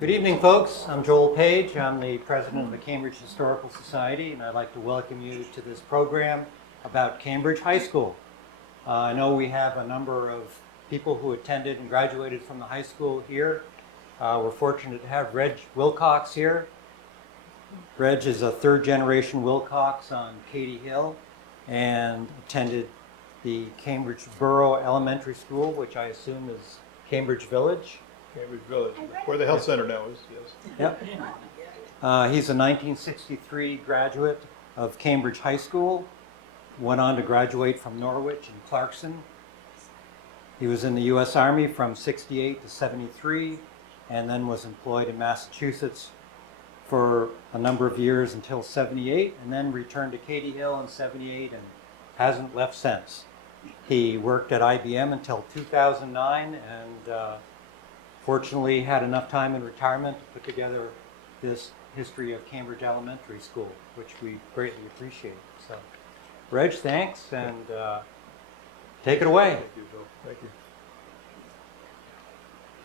Good evening, folks. I'm Joel Page. I'm the president of the Cambridge Historical Society, and I'd like to welcome you to this program about Cambridge High School. I know we have a number of people who attended and graduated from the high school here. We're fortunate to have Reg Wilcox here. Reg is a third generation Wilcox on Katy Hill and attended the Cambridge Borough Elementary School, which I assume is Cambridge Village. Cambridge Village, where the health center now is, yes. Yep. He's a 1963 graduate of Cambridge High School, went on to graduate from Norwich and Clarkson. He was in the U.S. Army from 68 to 73, and then was employed in Massachusetts for a number of years until 78, and then returned to Katy Hill in 78 and hasn't left since. He worked at IBM until 2009, and fortunately had enough time in retirement to put together this history of Cambridge Elementary School, which we greatly appreciate. So, Reg, thanks, and take it away. Thank you, Bill. Thank you.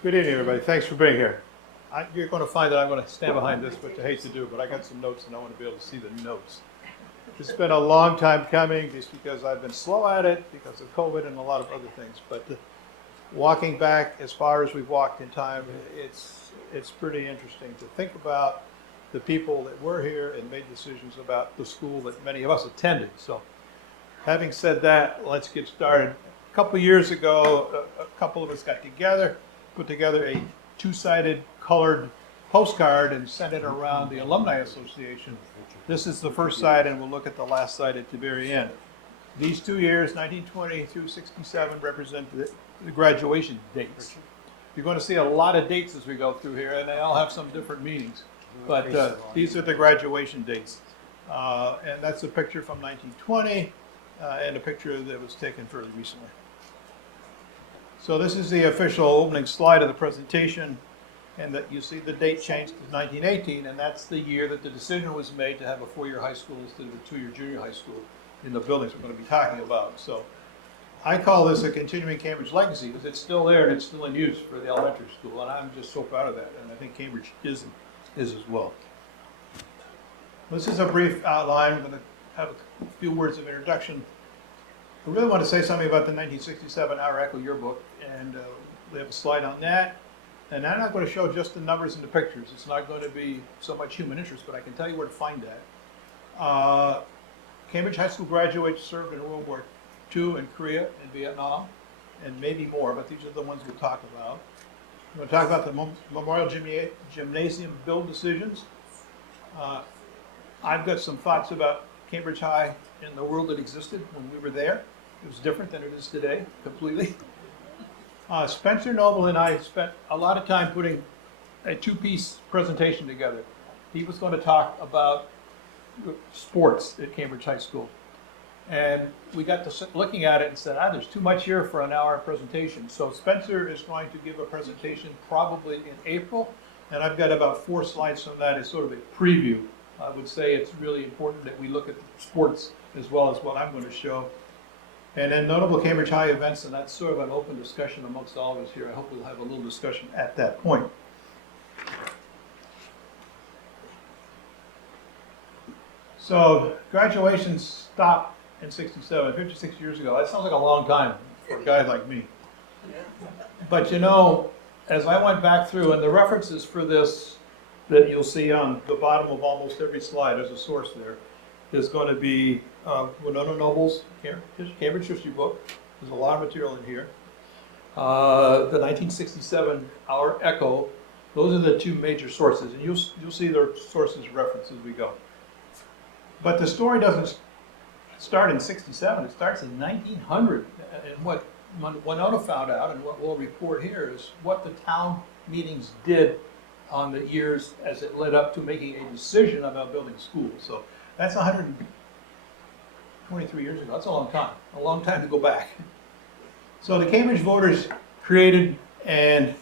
Good evening, everybody. Thanks for being here. You're going to find that I'm going to stand behind this, which I hate to do, but I got some notes and I want to be able to see the notes. It's been a long time coming just because I've been slow at it because of COVID and a lot of other things, but walking back as far as we've walked in time, it's pretty interesting to think about the people that were here and made decisions about the school that many of us attended. So having said that, let's get started. A couple of years ago, a couple of us got together, put together a two-sided colored postcard and sent it around the Alumni Association. This is the first side, and we'll look at the last side at the very end. These 2 years, 1920 through 67, represent the graduation dates. You're going to see a lot of dates as we go through here, and they all have some different meanings. But these are the graduation dates. And that's a picture from 1920 and a picture that was taken fairly recently. So this is the official opening slide of the presentation, and that you see the date changed to 1918, and that's the year that the decision was made to have a 4-year high school instead of a 2-year junior high school in the buildings we're going to be talking about. So I call this a continuing Cambridge legacy because it's still there and it's still in use for the elementary school, and I'm just so proud of that, and I think Cambridge is as well. This is a brief outline. I'm going to have a few words of introduction. I really want to say something about the 1967 Our Echo yearbook, and we have a slide on that. And I'm not going to show just the numbers and the pictures. It's not going to be so much human interest, but I can tell you where to find that. Cambridge High School graduates served in World War II in Korea and Vietnam, and maybe more, but these are the ones we'll talk about. We're going to talk about the Memorial Gymnasium build decisions. I've got some thoughts about Cambridge High in the world that existed when we were there. It was different than it is today, completely. Spencer Noble and I spent a lot of time putting a two-piece presentation together. He was going to talk about sports at Cambridge High School. And we got to looking at it and said, there's too much here for an hour presentation. So Spencer is going to give a presentation probably in April, and I've got about 4 slides from that as sort of a preview. I would say it's really important that we look at sports as well as what I'm going to show. And then notable Cambridge High events, and that's sort of an open discussion amongst all of us here. I hope we'll have a little discussion at that point. So graduation stopped in 67, 56 years ago. That sounds like a long time for a guy like me. But you know, as I went back through, and the references for this that you'll see on the bottom of almost every slide, there's a source there, is going to be Winona Noble's Cambridge History book. There's a lot of material in here. The 1967 Our Echo. Those are the 2 major sources, and you'll see their sources referenced as we go. But the story doesn't start in 67, it starts in 1900. And what Winona found out, and what we'll report here, is what the town meetings did on the years as it led up to making a decision about building schools. So that's 123 years ago. That's a long time to go back. So the Cambridge voters created and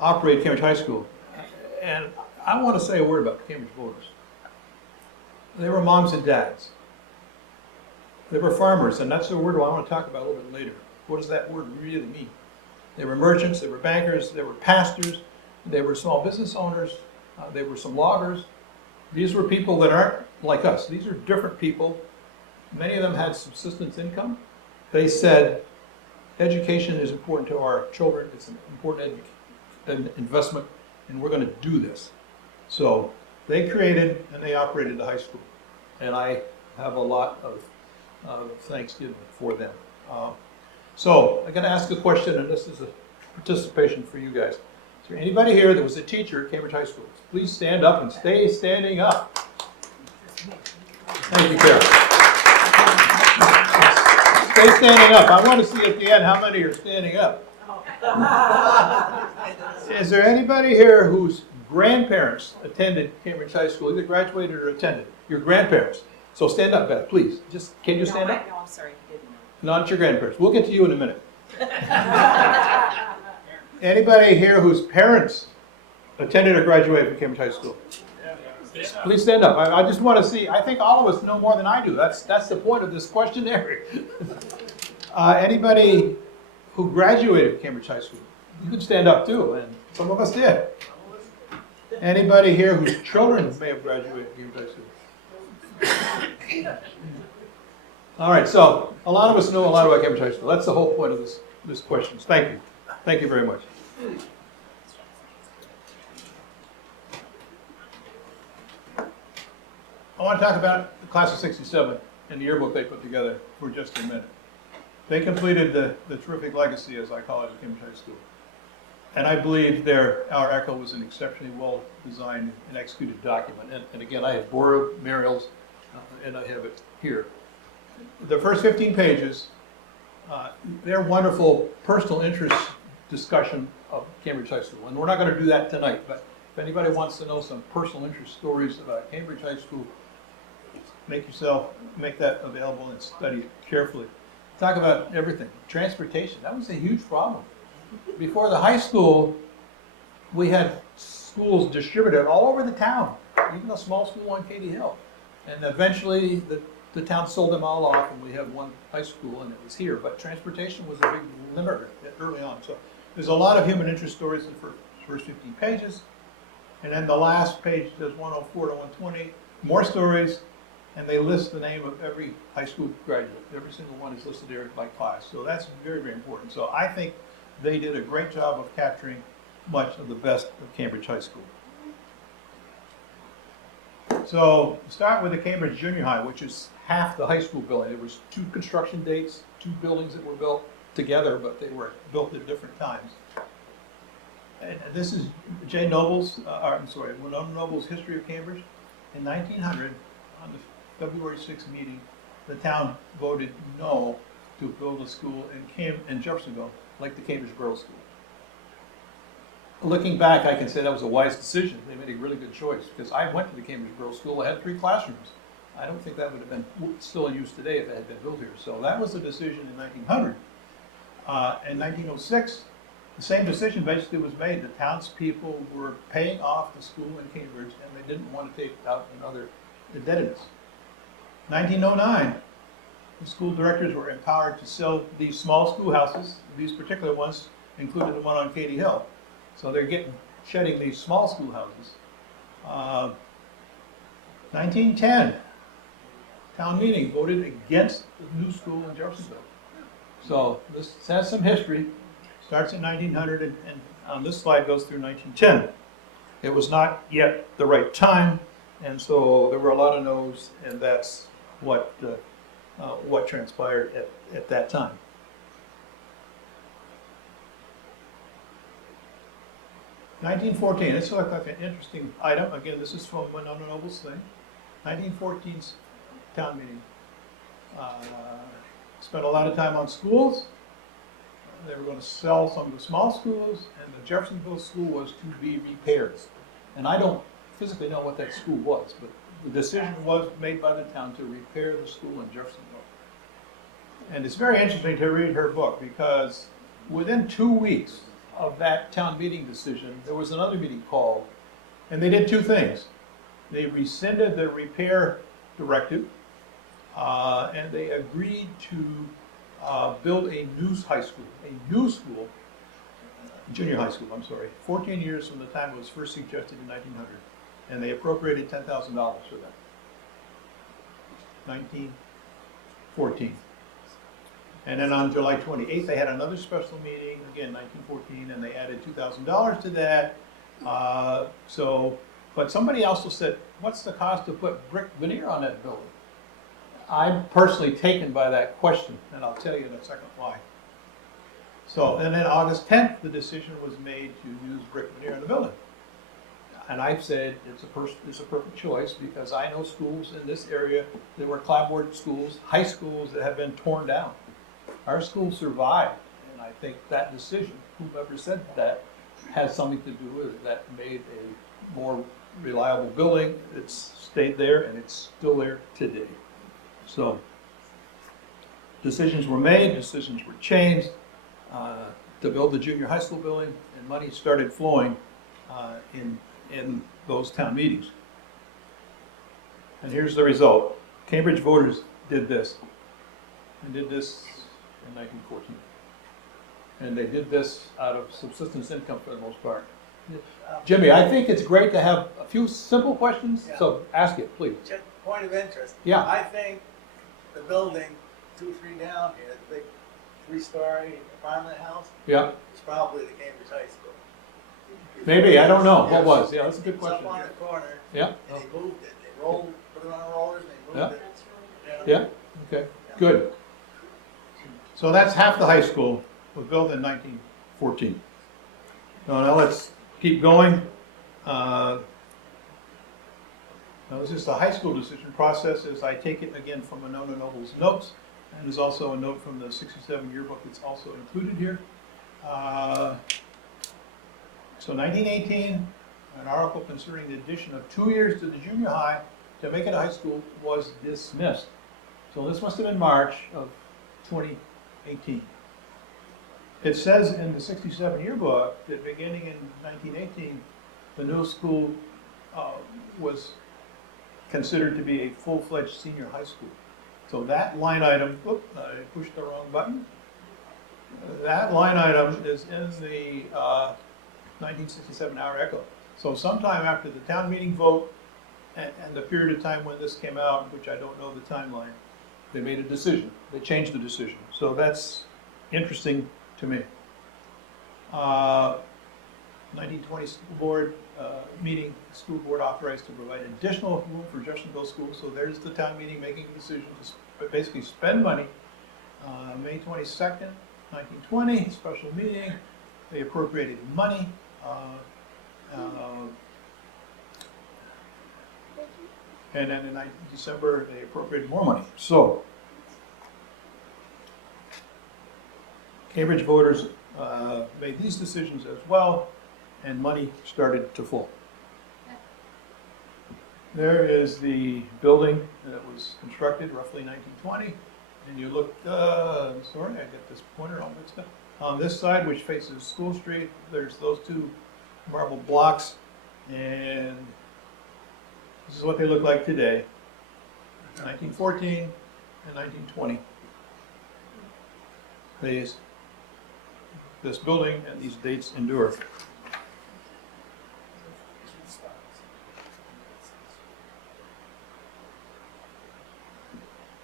operated Cambridge High School. And I want to say a word about the Cambridge voters. They were moms and dads. They were farmers, and that's the word I want to talk about a little bit later. What does that word really mean? They were merchants, they were bankers, they were pastors, They were small business owners. They were some loggers. These were people that aren't like us. These are different people. Many of them had subsistence income. They said, education is important to our children. It's an important investment, and we're going to do this. So they created and they operated the high school. And I have a lot of thanksgiving for them. So I'm going to ask a question, and this is a participation for you guys. Is there anybody here that was a teacher at Cambridge High School? Please stand up and stay standing up. Thank you, Kara. Stay standing up. I want to see at the end how many are standing up. Is there anybody here whose grandparents attended Cambridge High School, either graduated or attended? Your grandparents. So stand up, Beth, please. Just, can you stand up? No, I'm sorry, he didn't know. Not your grandparents. We'll get to you in a minute. Anybody here whose parents attended or graduated from Cambridge High School? Please stand up. I just want to see. I think all of us know more than I do. That's the point of this questionnaire. Anybody who graduated from Cambridge High School? You can stand up too, and some of us did. Anybody here whose children may have graduated from Cambridge High School? All right, so a lot of us know a lot about Cambridge High School. That's the whole point of this question. Thank you. Thank you very much. I want to talk about the class of '67 and the yearbook they put together for just a minute. They completed the terrific legacy, as I call it, at Cambridge High School. And I believe our ECHO was an exceptionally well-designed and executed document. And again, I have borrowed Mariel's, and I have it here. The first 15 pages, they're wonderful personal interest discussion of Cambridge High School. And we're not going to do that tonight, but if anybody wants to know some personal interest stories about Cambridge High School, make that available and study it carefully. Talk about everything. Transportation, that was a huge problem. Before the high school, we had schools distributed all over the town, even a small school on Katy Hill. And eventually the town sold them all off, and we have one high school, and it was here. But transportation was a big limiter early on. So there's a lot of human interest stories in the first 15 pages. And then the last page does 104 to 120, more stories, and they list the name of every high school graduate. Every single one is listed there by class. So that's very, very important. So I think they did a great job of capturing much of the best of Cambridge High School. So start with the Cambridge Junior High, which is half the high school building. There was 2 construction dates, 2 buildings that were built together, but they were built at different times. And this is Winona Noble's History of Cambridge. In 1900, on the February 6th meeting, the town voted no to build a school in Jeffersonville like the Cambridge Borough School. Looking back, I can say that was a wise decision. They made a really good choice, because I went to the Cambridge Borough School. It had 3 classrooms. I don't think that would have been still in use today if it had been built here. So that was the decision in 1900. In 1906, the same decision basically was made. The townspeople were paying off the school in Cambridge, and they didn't want to take out another indebtedness. 1909, the school directors were empowered to sell these small schoolhouses. These particular ones included the one on Katy Hill. So they're shedding these small schoolhouses. 1910, town meeting voted against the new school in Jeffersonville. So this has some history. Starts in 1900 and on this slide goes through 1910. It was not yet the right time, and so there were a lot of no's, and that's what transpired at that time. (1914). This looks like an interesting item. Again, this is from Winona Noble's thing. 1914's town meeting. Spent a lot of time on schools. They were going to sell some of the small schools, and the Jeffersonville school was to be repaired. And I don't physically know what that school was, but the decision was made by the town to repair the school in Jeffersonville. And it's very interesting to read her book, because within 2 weeks of that town meeting decision, there was another meeting called, and they did 2 things. They rescinded the repair directive, and they agreed to build a new high school. A new school junior high school, I'm sorry, 14 years from the time it was first suggested in 1900. And they appropriated $10,000 for that. 1914. And then on July 28th, they had another special meeting, again, 1914, and they added $2,000 to that. But somebody also said, what's the cost to put brick veneer on that building? I'm personally taken by that question, and I'll tell you in a second why. So, and then August 10th, the decision was made to use brick veneer in the building. And I've said it's a perfect choice because I know schools in this area that were clapboard schools, high schools that have been torn down. Our school survived, and I think that decision, whoever said that, has something to do with it. That made a more reliable building. It's stayed there, and it's still there today. So decisions were made, decisions were changed to build the junior high school building, and money started flowing in those town meetings. And here's the result. Cambridge voters did this, and did this in 1914. And they did this out of subsistence income for the most part. Jimmy, I think it's great to have a few simple questions, so ask it, please. Just point of interest. Yeah. I think the building 2-3 down here, the big 3-story apartment house, Yeah, is probably the Cambridge High School. maybe, I don't know. What was? Yeah, that's a good It's question. up on the corner, Yeah, and they moved it. They put it on rollers, and they moved it. yeah, okay, good. So that's half the high school, was built in 1914. Now let's keep going. Now this is the high school decision process, as I take it again from Winona Noble's notes, and there's also a note from the 67 yearbook that's also included here. So 1918, an article concerning the addition of 2 years to the junior high to make it a high school was dismissed. So this must have been March of 2018. It says in the 67 yearbook that beginning in 1918, the new school was considered to be a full-fledged senior high school. So that line item, I pushed the wrong button. That line item is in the 1967 Hour Echo. So sometime after the town meeting vote and the period of time when this came out, which I don't know the timeline, they made a decision. They changed the decision. So that's interesting to me. 1920 school board meeting, school board authorized to provide additional room for Jeffersonville schools. So there's the town meeting making a decision to basically spend money. May 22nd, 1920, special meeting. They appropriated money. And then in December, they appropriated more money. So Cambridge voters made these decisions as well, and money started to flow. There is the building that was constructed roughly 1920, and you look, sorry, I got this pointer all mixed up. On this side, which faces School Street, there's those two marble blocks, and this is what they look like today, 1914 and 1920. This building and these dates endure.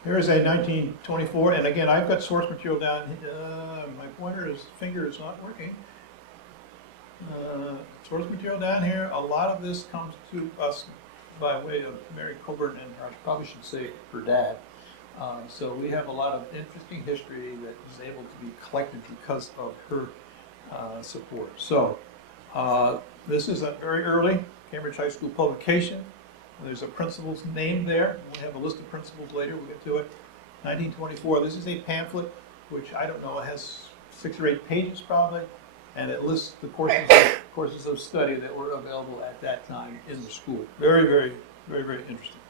Here is a 1924, and again, I've got source material down. My finger is not working. Source material down here. A lot of this comes to us by way of Mary Colbert, and I probably should say her dad. So we have a lot of interesting history that is able to be collected because of her support. So this is a very early Cambridge High School publication. There's a principal's name there. We have a list of principals later. We'll get to it. 1924. This is a pamphlet, which I don't know, it has 6 or 8 pages probably, and it lists the courses of study that were available at that time in the school. Very, very, very, very interesting.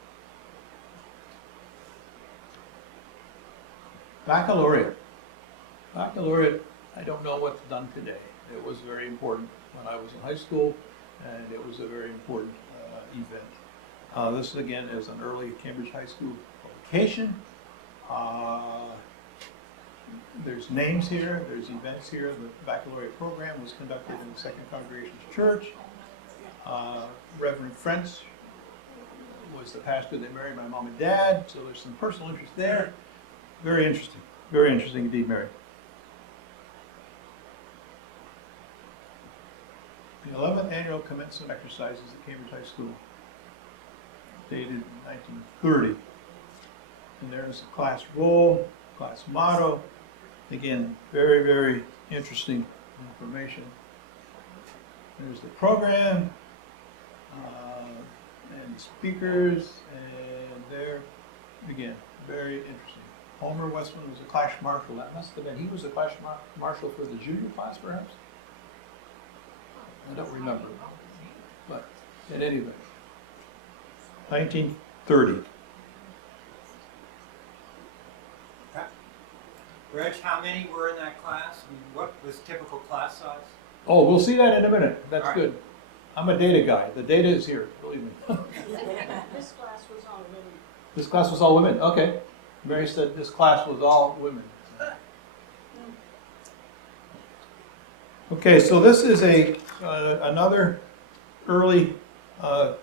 Baccalaureate. Baccalaureate, I don't know what's done today. It was very important when I was in high school, and it was a very important event. This again is an early Cambridge High School publication. There's There's names here, there's events here. The baccalaureate program was conducted in the Second Congregation's Church. Reverend French was the pastor that married my mom and dad, so there's some personal interest there. Very interesting indeed, Mary. The 11th annual commencement exercises at Cambridge High School, dated 1930. And there's the class roll, class motto. Again, very interesting information. There's the program, and speakers, and there, again, very interesting. Homer Westman was a class marshal. That must have been, he was a class marshal for the junior class, perhaps? I don't remember. But, in any event, 1930. Reg, how many were in that class? And what was typical class size? Oh, we'll see that in a minute. That's All right. good. I'm a data guy. The data is here, believe me. This class was all women. This class was all women. Okay. Mary said this class was all women. Okay, so this is another early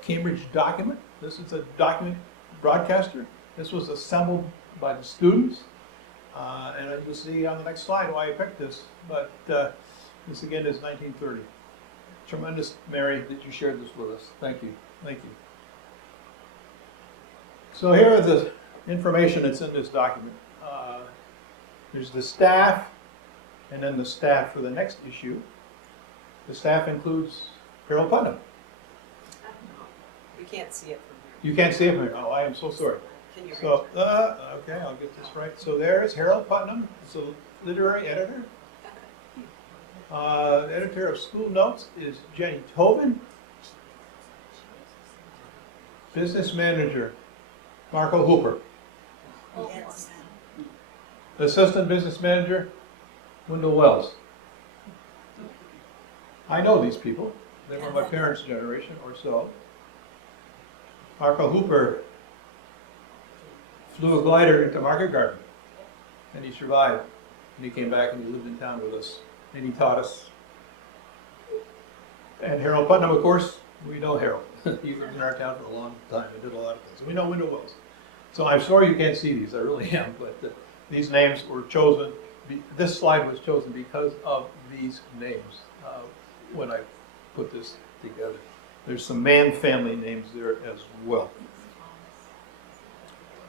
Cambridge document. This is a document broadcaster. This was assembled by the students. And you'll see on the next slide why I picked this. But this again is 1930. Tremendous, Mary, that you shared this with us. Thank you. Thank you. So here are the information that's in this document. There's the staff, and then the staff for the next issue. The staff includes Harold Putnam. You can't see it from here. You can't see him here. Oh, I am so sorry. Can you read So, it? okay, I'll get this right. So there is Harold Putnam, he's a literary editor. Editor of School Notes is Jenny Tobin. Business manager, Marco Hooper. Yes. Assistant business manager, Wendell Wells. I know these people. They were my parents' generation or so. Marco Hooper flew a glider into Market Garden, and he survived. And he came back and he lived in town with us, and he taught us. And Harold Putnam, of course, we know Harold. He lived in our town for a long time and did a lot of things. And we know Wendell Wells. So I'm sorry you can't see these, I really am, but these names were chosen, this slide was chosen because of these names when I put this together. There's some Mann family names there as well.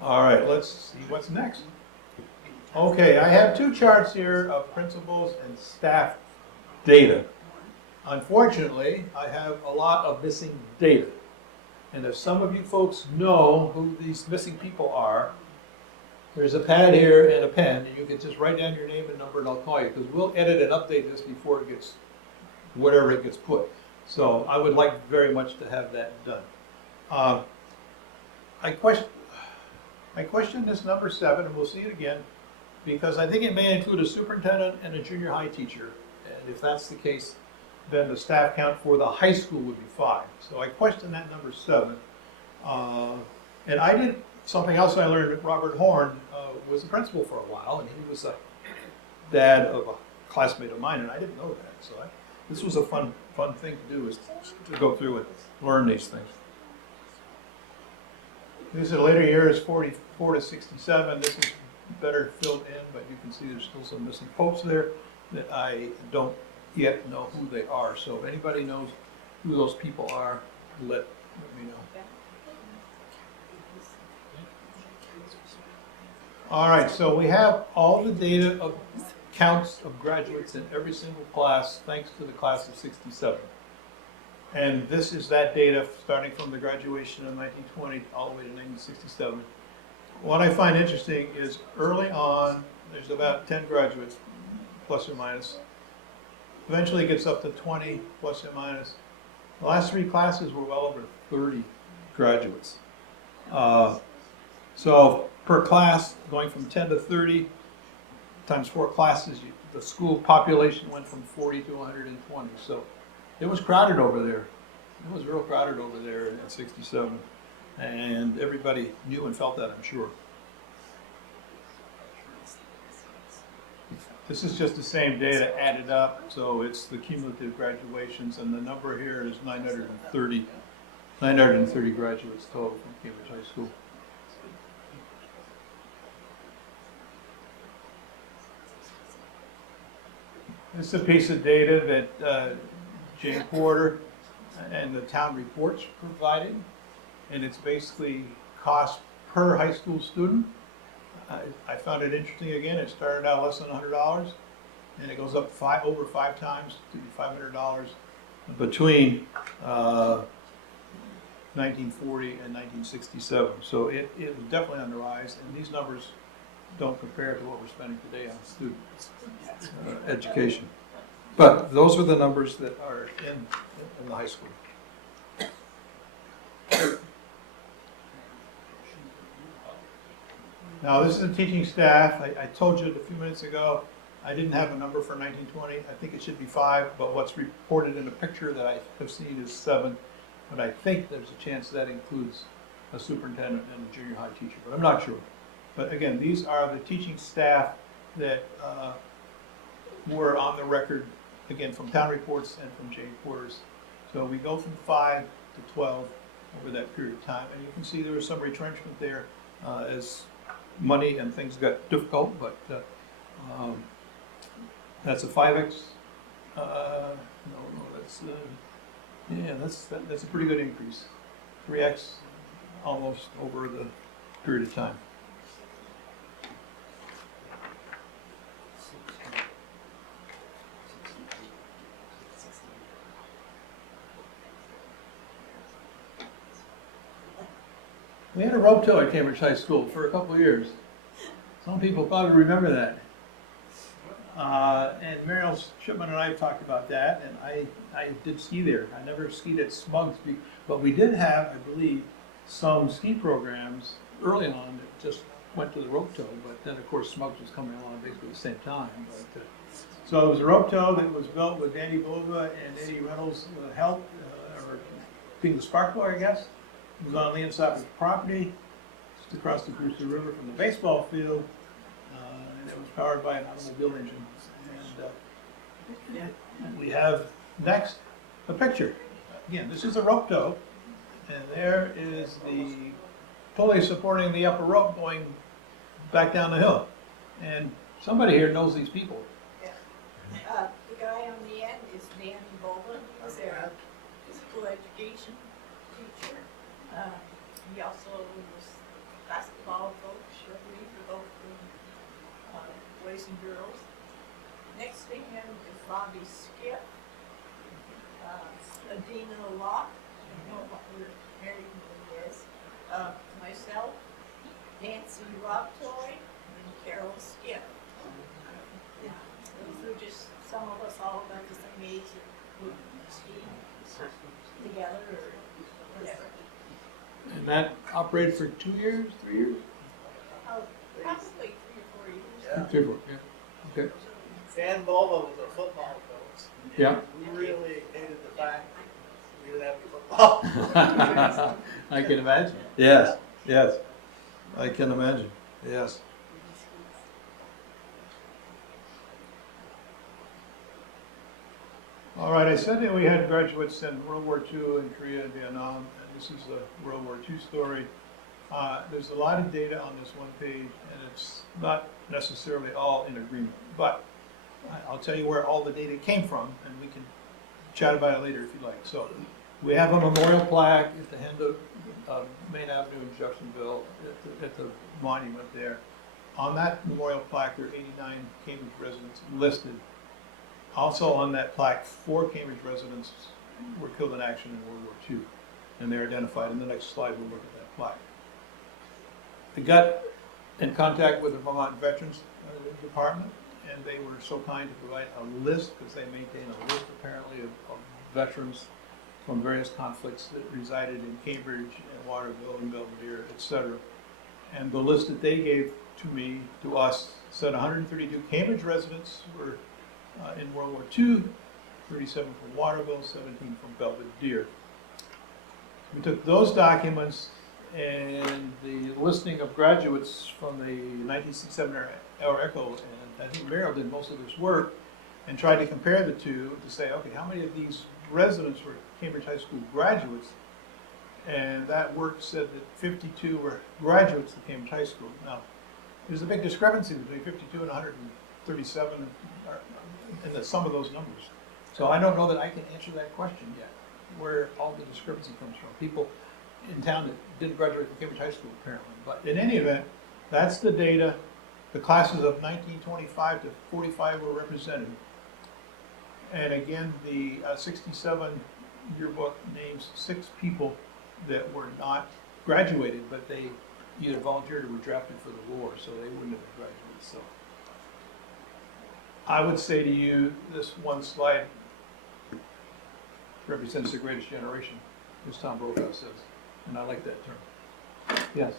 All right, let's see what's next. Okay, I have two charts here of principals and staff data. Unfortunately, I have a lot of missing data. And if some of you folks know who these missing people are, there's a pad here and a pen, and you can just write down your name and number and I'll call you, because we'll edit and update this before it gets, whatever it gets put. So I would like very much to have that done. I question this number 7, and we'll see it again, because I think it may include a superintendent and a junior high teacher. And if that's the case, then the staff count for the high school would be 5. So I question that number 7. And I did something else I learned that Robert Horn was the principal for a while, and he was a dad of a classmate of mine, and I didn't know that. So this was a fun thing to do, is to go through and learn these things. These are later years, 44 to 67. This is better filled in, but you can see there's still some missing folks there that I don't yet know who they are. So if anybody knows who those people are, let me know. All right, so we have all the data of counts of graduates in every single class, thanks to the class of 67. And this is that data starting from the graduation of 1920 all the way to 1967. What I find interesting is early on, there's about 10 graduates, plus or minus. Eventually it gets up to 20, plus or minus. The last 3 classes were well over 30 graduates. So per class, going from 10 to 30, times 4 classes, the school population went from 40 to 120. So it was crowded over there. It was real crowded over there in 67. And everybody knew and felt that, I'm sure. This is just the same data added up, so it's the cumulative graduations, and the number here is 930 graduates total from Cambridge High School. This is a piece of data that Jane Porter and the town reports provided, and it's basically cost per high school student. I found it interesting. Again, it started out less than $100, and it goes up over 5 times to $500 between 1940 and 1967. So it was definitely on the rise, and these numbers don't compare to what we're spending today on student education. But those are the numbers that are in the high school. Now, this is the teaching staff. I told you a few minutes ago, I didn't have a number for 1920. I think it should be 5, but what's reported in the picture that I have seen is 7. But I think there's a chance that includes a superintendent and a junior high teacher, but I'm not sure. But again, these are the teaching staff that were on the record, again, from town reports and from Jane Porter's. So we go from 5 to 12 over that period of time. And you can see there was some retrenchment there as money and things got difficult, but that's a 5X. That's a pretty good increase. 3X almost over the period of time. We had a rope tow at Cambridge High School for a couple of years. Some people probably remember that. And Mariel Shipman and I talked about that, and I did ski there. I never skied at Smugs, but we did have, I believe, some ski programs early on that just went to the rope tow, but then of course Smugs was coming along basically at the same time. But, so it was a rope tow that was built with Danny Bova and Eddie Reynolds' help, or being the spark plug, I guess. It was on the inside of the property, just across the Brewster River from the baseball field, and it was powered by an automobile engine. And we have next a picture. Again, this is a rope tow, and there is the pulley supporting the upper rope going back down the hill. And somebody here knows these people. Yeah. The guy on the end is Danny Bolden. He's their physical education teacher. He also was basketball coach, I believe, for both boys and girls. Next to him is Bobby Skip, Adina Locke, I don't know what her married name is, myself, Nancy Robtoy, and Carol Skip. Those are just some of us all about the same age that would ski together or whatever. And that operated for 2 years, 3 years? Probably 3 or 4 years. Yeah. 3 or 4, yeah. Okay. Dan Bova was a football coach. Yeah. We really hated the fact we didn't have football. I can imagine. Yes, yes. I can imagine. Yes. All right, I said that we had graduates in World War II in Korea and Vietnam, and this is a World War II story. There's a lot of data on this one page, and it's not necessarily all in agreement, but I'll tell you where all the data came from, and we can chat about it later if you like. So we have a memorial plaque at the end of Main Avenue in Jeffersonville at the monument there. On that memorial plaque, there are 89 Cambridge residents listed. Also on that plaque, 4 Cambridge residents were killed in action in World War II, and they're identified. In the next slide, we'll look at that plaque. I got in contact with the Vermont Veterans Department, and they were so kind to provide a list, because they maintain a list apparently of veterans from various conflicts that resided in Cambridge and Waterville and Belvedere, etc. And the list that they gave to us, said 132 Cambridge residents were in World War II, 37 from Waterville, 17 from Belvedere. We took those documents and the listing of graduates from the 1967 era Echo, and I think Merrill did most of this work, and tried to compare the two to say, okay, how many of these residents were Cambridge High School graduates? And that work said that 52 were graduates of Cambridge High School. Now, there's a big discrepancy between 52 and 137 in the sum of those numbers. So I don't know that I can answer that question yet, where all the discrepancy comes from. People in town that didn't graduate from Cambridge High School, apparently. But in any event, that's the data. The classes of 1925 to 45 were represented. And again, the 67 yearbook names 6 people that were not graduated, but they either volunteered or were drafted for the war, so they wouldn't have been graduated. So I would say to you, this one slide represents the greatest generation, as Tom Brokaw says, and I like that term. Yes?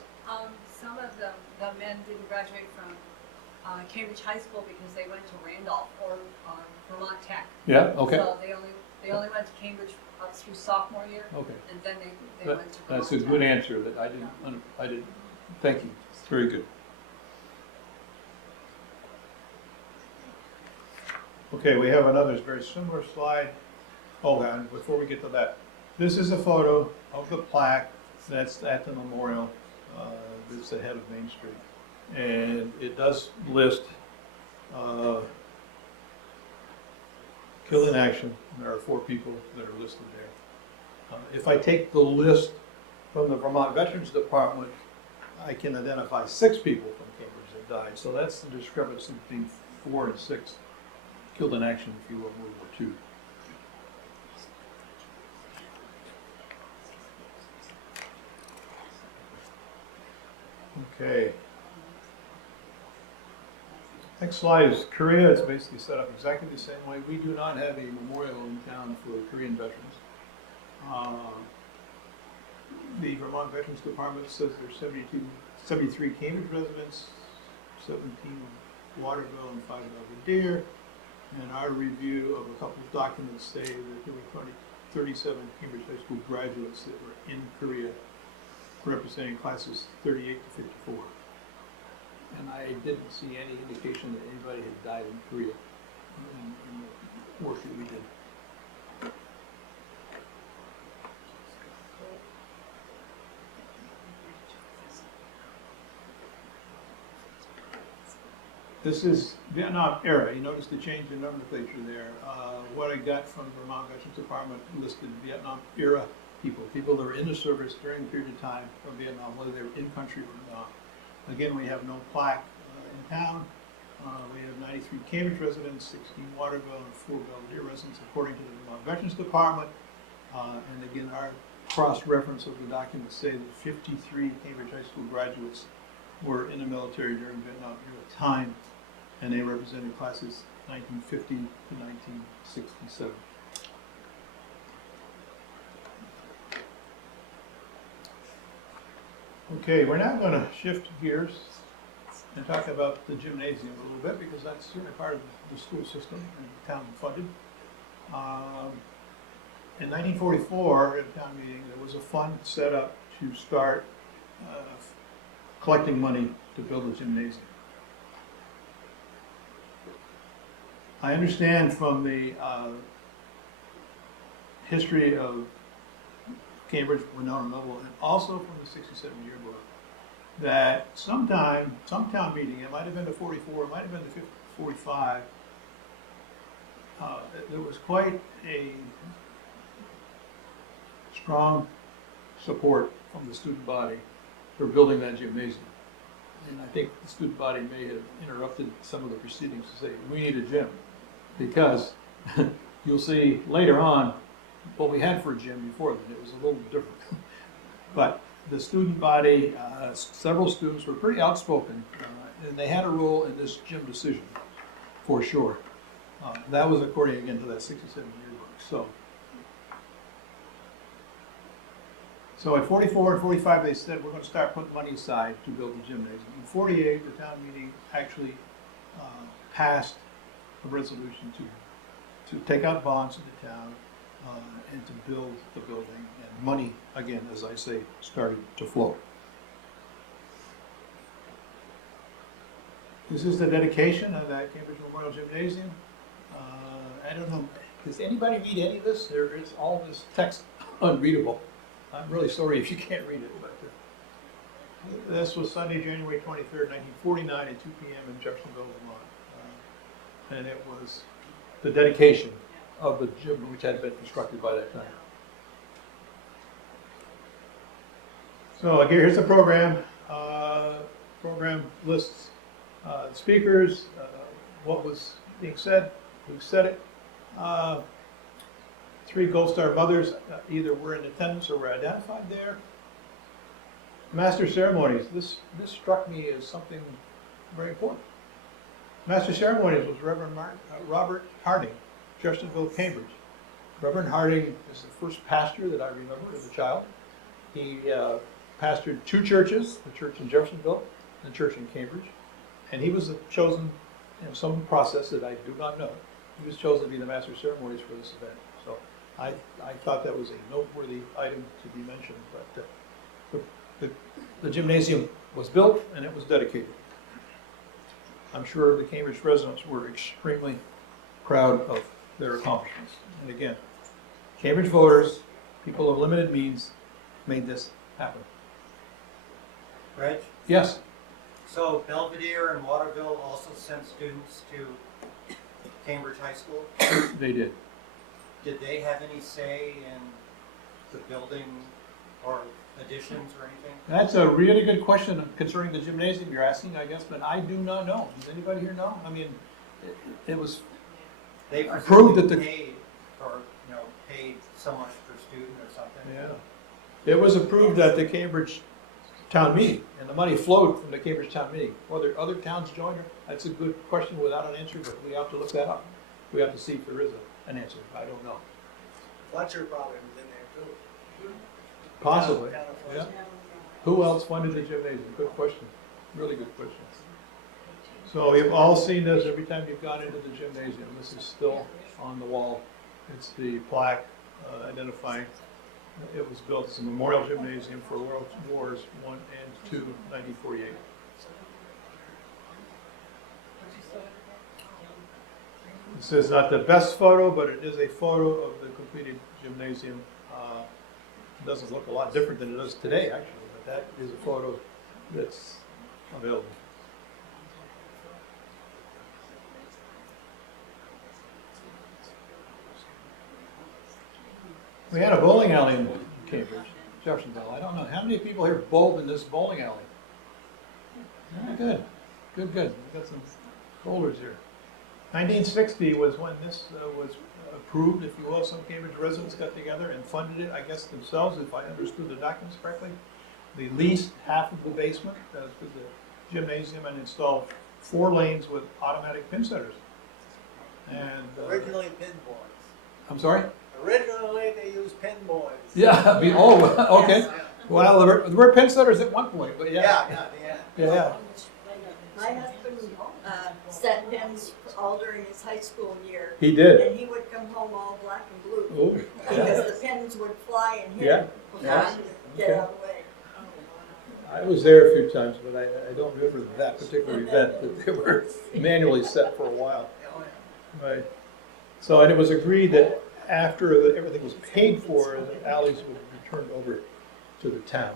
Some of the men didn't graduate from Cambridge High School because they went to Randolph or Vermont Tech. Yeah, okay. So they only went to Cambridge up through sophomore year, Okay. and then they went to Vermont That's a Tech. good answer that I didn't, thank you. Very good. Okay, we have another very similar slide. Oh, and before we get to that, this is a photo of the plaque that's at the memorial. That's the head of Main Street. And it does list killed in action. There are 4 people that are listed there. If I take the list from the Vermont Veterans Department, I can identify 6 people from Cambridge that died. So that's the discrepancy between 4 and 6 killed in action, if you will, World War II. Okay. Next slide is Korea. It's basically set up exactly the same way. We do not have a memorial in town for Korean veterans. The Vermont Veterans Department says there's 73 Cambridge residents, 17 Waterville, and 5 Belvedere. And our review of a couple of documents say that there were 37 Cambridge High School graduates that were in Korea, representing classes 38 to 54. And I didn't see any indication that anybody had died in Korea in the work that we did. This is Vietnam era. You notice the change in nomenclature there. What I got from the Vermont Veterans Department listed Vietnam era people that were in the service during the period of time from Vietnam, whether they were in country or not. Again, we have no plaque in town. We have 93 Cambridge residents, 16 Waterville, and 4 Belvedere residents, according to the Vermont Veterans Department. And again, our cross-reference of the documents say that 53 Cambridge High School graduates were in the military during Vietnam era time, and they represented classes 1950 to 1967. Okay, we're now going to shift gears and talk about the gymnasium a little bit, because that's certainly part of the school system and town funded. In 1944, at a town meeting, there was a fund set up to start collecting money to build a gymnasium. I understand from the history of Cambridge, Winona Noble, and also from the 67 yearbook, that some town meeting, it might have been the 44, it might have been the 45, there was quite a strong support from the student body for building that gymnasium. And I think the student body may have interrupted some of the proceedings to say, we need a gym. Because you'll see later on what we had for a gym before then. It was a little different. But the student body, several students were pretty outspoken, and they had a role in this gym decision, for sure. That was according, again, to that 67 yearbook. So at 44 and 45, they said, we're going to start putting money aside to build the gymnasium. In 48, the town meeting actually passed a resolution to take out bonds in the town and to build the building. And money, again, as I say, started to flow. This is the dedication of that Cambridge Memorial Gymnasium. I don't know, does anybody read any of this? There is all this text unreadable. I'm really sorry if you can't read it, but this was Sunday, January 23rd, 1949 at 2 p.m. in Jeffersonville, Vermont. And it was the dedication of the gym which had been constructed by that time. So here's the program. Program lists speakers, what was being said, who said it. 3 Gold Star mothers either were in attendance or were identified there. Master ceremonies. This struck me as something very important. Master ceremonies was Reverend Robert Harding, Jeffersonville, Cambridge. Reverend Harding is the first pastor that I remember as a child. He pastored 2 churches, the church in Jeffersonville and the church in Cambridge. And he was chosen in some process that I do not know. He was chosen to be the master of ceremonies for this event. So I thought that was a noteworthy item to be mentioned. But the gymnasium was built and it was dedicated. I'm sure the Cambridge residents were extremely proud of their accomplishments. And again, Cambridge voters, people of limited means, made this happen. Reg? Yes. So Belvedere and Waterville also sent students to Cambridge High School. They did. Did they have any say in the building or additions or anything? That's a really good question concerning the gymnasium you're asking, I guess, but I do not know. Does anybody here know? I mean, it was They Approved that presumably the- paid or, paid so much per student or something. Yeah. It was approved at the Cambridge town meeting, and the money flowed from the Cambridge town meeting. Whether other towns joined, that's a good question without an answer, but we have to look that up. We have to see if there is an answer. I don't know. Fletcher probably was in there too. Possibly, Town of yeah. Fletcher. Who else funded the gymnasium? Good question. Really good question. So you've all seen this every time you've gone into the gymnasium. This is still on the wall. It's the plaque identifying it was built as a memorial gymnasium for World Wars I and II, 1948. This is not the best photo, but it is a photo of the completed gymnasium. It doesn't look a lot different than it does today, actually, but that is a photo that's available. We had a bowling alley in Cambridge, Jeffersonville. I don't know, how many people here bowled in this bowling alley? Yeah, good, good, good. We've got some bowlers here. 1960 was when this was approved, if you will. Some Cambridge residents got together and funded it, I guess themselves, if I understood the documents correctly. They leased half of the basement to the gymnasium and installed 4 lanes with automatic pin setters. And Originally pin boys. I'm sorry? Originally they used pin boys. Yeah, okay. Well, there were pin setters at one point, but Yeah, Yeah. My husband set pins all during his high school year, He did. and he would come home all black and blue Oh, yeah. because the pins would fly and hit Yeah, him yeah. to get out of the way. I was there a few times, but I don't remember that particular event, that they were manually set for a while. Right. So, and it was agreed that after everything was paid for, the alleys would be turned over to the town.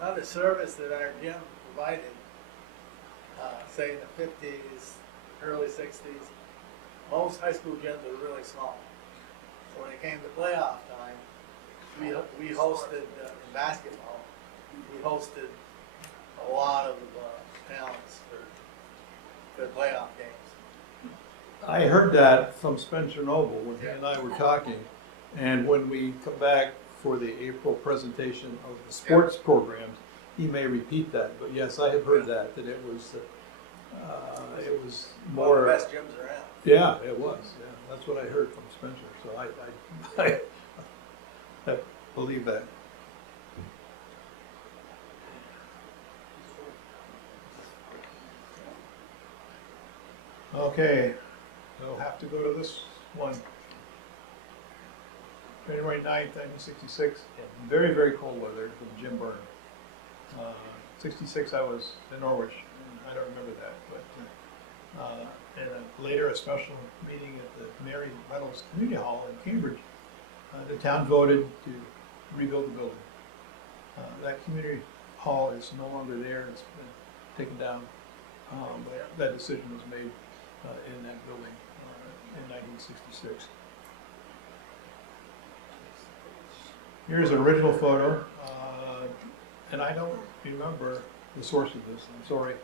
Another service that our gym provided, say in the 50s, early 60s, most high school gyms were really small. So when it came to playoff time, we hosted, in basketball, we hosted a lot of talents for playoff games. I heard that from Spencer Noble when he and I were talking, and when we come back for the April presentation of the sports programs, he may repeat that. But yes, I have heard that it was One of the more. best gyms around. Yeah, it was. Yeah, that's what I heard from Spencer. So I believe that. Okay, we'll have to go to this one. January 9th, 1966, in very, very cold weather from Jim Byrne. 66, I was in Norwich. I don't remember that, but and later a special meeting at the Mary Reynolds Community Hall in Cambridge. The town voted to rebuild the building. That community hall is no longer there. It's been taken down. But that decision was made in that building in 1966. Here's an original photo, and I don't remember the source of this. I'm sorry.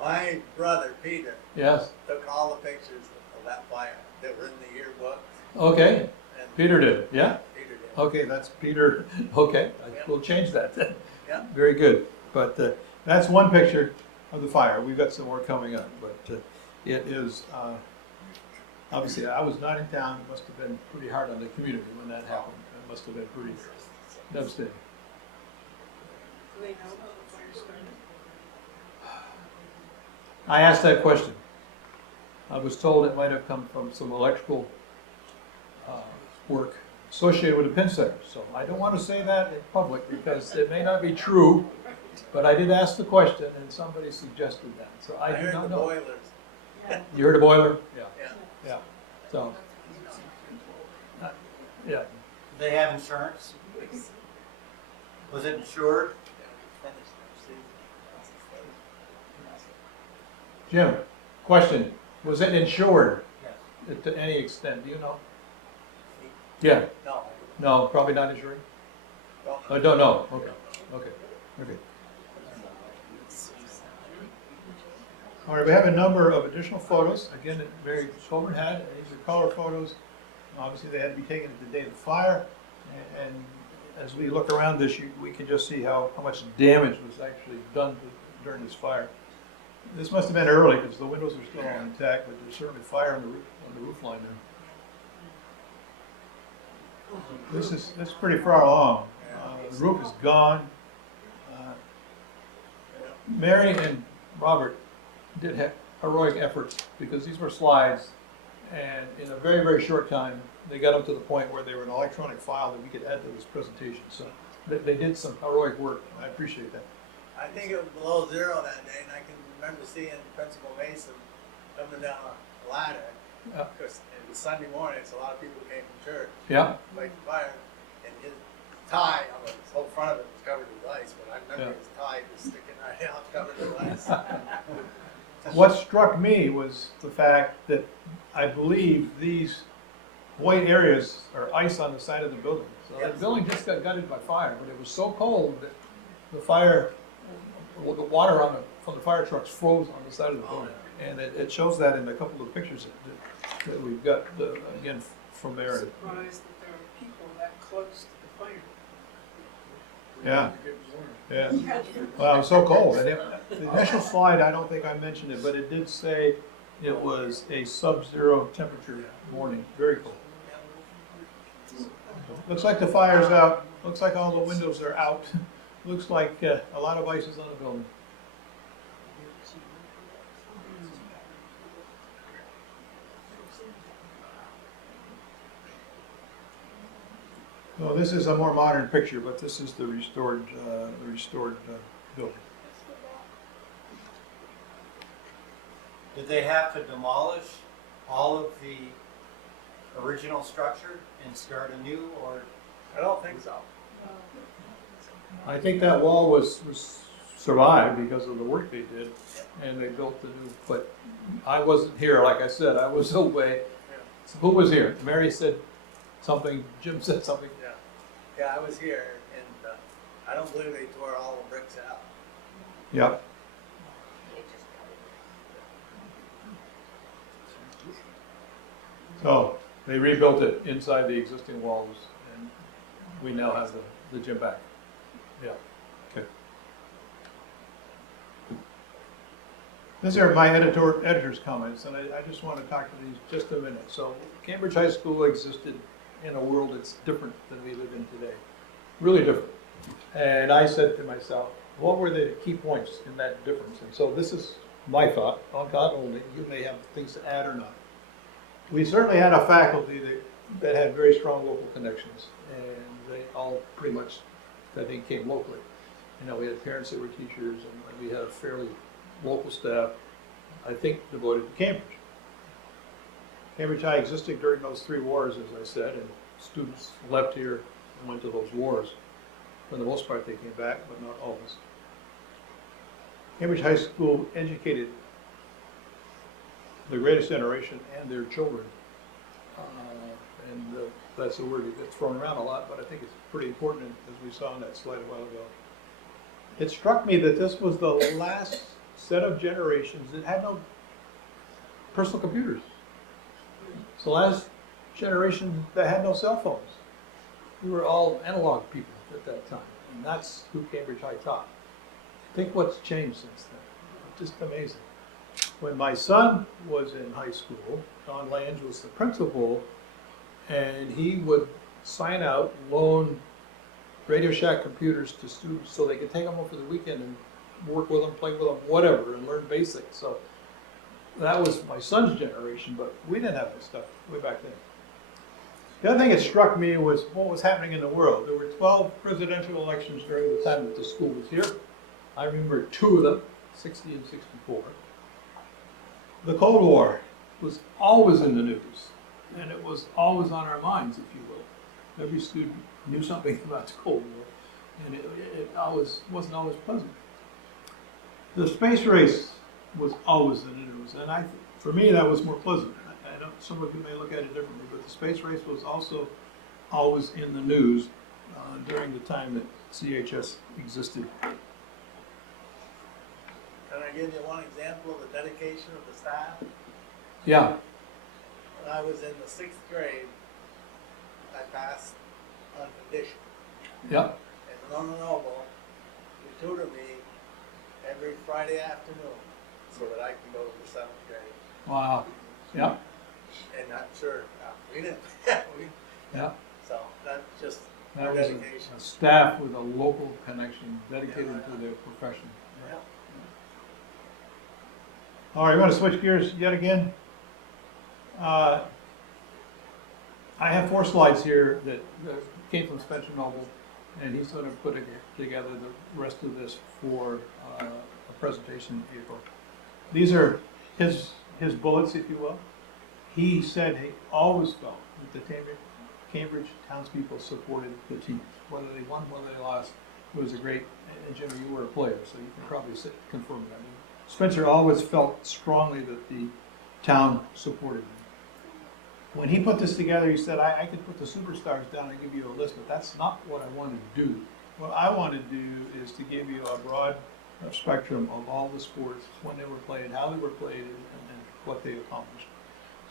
My brother, Peter, Yes. took all the pictures of that fire that were in the yearbook. Okay. And Peter did. Yeah. Peter did. Okay, that's Peter. Okay, we'll change that. Yeah. Very good. But that's one picture of the fire. We've got some more coming up, but it is obviously I was not in town. It must have been pretty hard on the community when that happened. It must have been pretty devastating. Do they know how the fire started? I asked that question. I was told it might have come from some electrical work associated with the pin setter. So I don't want to say that in public because it may not be true, but I did ask the question and somebody suggested that. So I do heard not the know. boilers. Yeah. You heard a boiler? Yeah. Yeah. Yeah. So, yeah. They have insurance? Was it insured? Jim, question. Was it insured Yes. to any extent? Do you know? Yeah. No, No, probably not insured? don't I don't know. Okay. Okay. Okay. All right, we have a number of additional photos, again, that Mary Colburn had, and these are color photos. Obviously, they had to be taken at the day of the fire, and as we look around this, we can just see how much damage was actually done during this fire. This must have been early, because the windows are still all intact, but there's certainly fire on the roof line there. This is pretty far along. The roof is gone. Mary and Robert did have heroic efforts because these were slides, and in a very, very short time, they got them to the point where they were an electronic file that we could add to this presentation. So they did some heroic work. I appreciate that. I think it was below zero that day, and I can remember seeing Principal Mason coming down a ladder. Yeah. Because it was Sunday morning, so a lot of people came from church, Yeah. fight the fire, and his tie, I mean, his whole front of it was covered with ice, but I remember Yeah. his tie was sticking right out, covered with ice. What struck me was the fact that I believe these white areas are ice on the side of the building. So the Yes. building just got gutted by fire, but it was so cold that the fire, the water from the fire trucks froze on the side of the building. And it shows that in a couple of pictures that we've got, again, from Mary. Surprised that there are people that close to the fire. Yeah. Yeah. Well, it was so cold. And the initial slide, I don't think I mentioned it, but it did say it was a sub-zero temperature morning, very cold. Looks like the fire's out. Looks like all the windows are out. Looks like a lot of ice is on the building. So this is a more modern picture, but this is the restored building. Did they have to demolish all of the original structure and start anew, or? I don't think so. I think that wall was survived because of the work they did, and they built the new. But I wasn't here, like I said, I was away. So who was here? Mary said something. Jim said something. Yeah, I was here, and I don't believe they tore all the bricks out. Yeah. So they rebuilt it inside the existing walls, and we now have the gym back. Yeah. Okay. These are my editor's comments, and I just want to talk to these just a minute. So Cambridge High School existed in a world that's different than we live in today, really different. And I said to myself, what were the key points in that difference? And so this is my thought only, you may have things to add or not. We certainly had a faculty that had very strong local connections, and they all pretty much, I think, came locally. You know, we had parents that were teachers, and we had a fairly local staff, I think, devoted to Cambridge. Cambridge High existed during those 3 wars, as I said, and students left here and went to those wars. For the most part, they came back, but not always. Cambridge High School educated the greatest generation and their children. That's a word that gets thrown around a lot, but I think it's pretty important, as we saw in that slide a while ago. It struck me that this was the last set of generations that had no personal computers. It's the last generation that had no cell phones. We were all analog people at that time, and that's who Cambridge High taught. Think what's changed since then. Just amazing. When my son was in high school, Don Lange was the principal, and he would sign out, loan Radio Shack computers to students so they could take them over for the weekend and work with them, play with them, whatever, and learn basics. So that was my son's generation, but we didn't have that stuff way back then. The other thing that struck me was what was happening in the world. There were 12 presidential elections during the time that the school was here. I remember 2 of them, 60 and 64. The Cold War was always in the news, and it was always on our minds, if you will. Every student knew something about the Cold War, and it wasn't always pleasant. The space race was always in the news, and for me, that was more pleasant. I know some of you may look at it differently, but the space race was also always in the news during the time that CHS existed. Can I give you one example of the dedication of the staff? Yeah. When I was in the 6th grade, I passed on condition. Yeah. And Lona Noble would tutor me every Friday afternoon so that I can go to the 7th grade. Wow. Yeah. And I'm sure we didn't. Yeah. So that's just That our was dedication. a staff with a local connection dedicated to their profession. Yeah. All right, we're going to switch gears yet again. I have 4 slides here that came from Spencer Noble, and he's going to put together the rest of this for a presentation in April. These are his bullets, if you will. He said he always felt that the Cambridge townspeople supported the teams, whether they won, whether they lost. It was a great, and Jimmy, you were a player, so you can probably confirm that. Spencer always felt strongly that the town supported him. When he put this together, he said, I could put the superstars down and give you a list, but that's not what I want to do. What I want to do is to give you a broad spectrum of all the sports, when they were played, how they were played, and what they accomplished.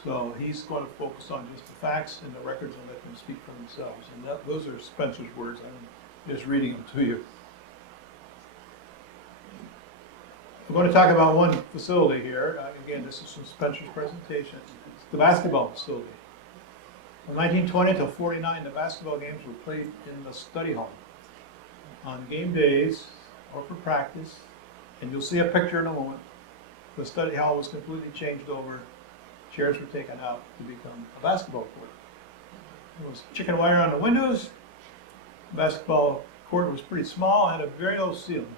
So he's going to focus on just the facts and the records and let them speak for themselves. And those are Spencer's words. I'm just reading them to you. We're going to talk about one facility here. Again, this is from Spencer's presentation. It's the basketball facility. From 1920 till 49, the basketball games were played in the study hall on game days or for practice. And you'll see a picture in a moment. The study hall was completely changed over. Chairs were taken out to become a basketball court. There was chicken wire on the windows. The basketball court was pretty small, had a very low ceiling.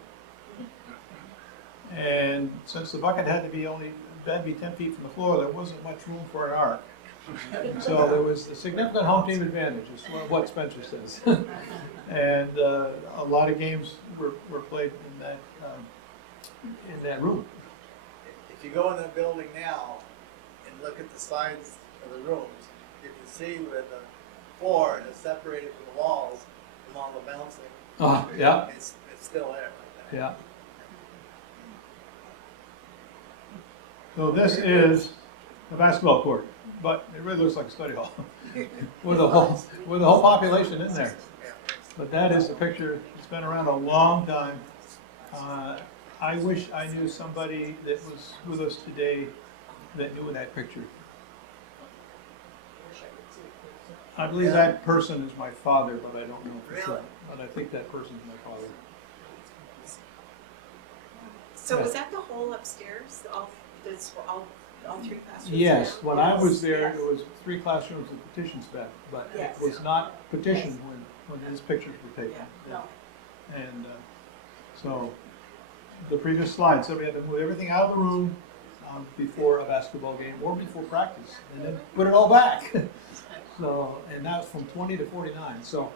And since the bucket had to be 10 feet from the floor, there wasn't much room for an arc. So there was a significant home team advantage, is what Spencer says. And a lot of games were played in that room. If you go in that building now and look at the sides of the rooms, you can see where the floor is separated from the walls from all the bouncing. Yeah. It's still there like that. Yeah. So this is the basketball court, but it really looks like a study hall with the whole population in there. But that is a picture. It's been around a long time. I wish I knew somebody that was with us today that knew that picture. I believe that person is my father, but I don't know for sure. But I think that person is my father. So was that the whole upstairs, all three classrooms? Yes, now? when I was there, Yes. it was 3 classrooms with petitions back, but it Yes. was not petitioned when his pictures were taken. Yeah, no. And so, the previous slide, so we had to move everything out of the room before a basketball game or before practice, and then put it all back. So, and that was from 20 to 49. So,